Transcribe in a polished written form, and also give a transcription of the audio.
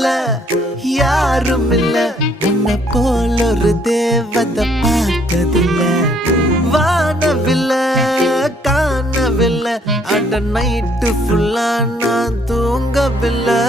இல்ல யாரும் இல்ல உன்னை போல ஒரு தேவதை பார்த்ததில்ல வானவில்ல காணவில்லை அட நைட்டு ஃபுல்லா நான் தூங்கவில்லை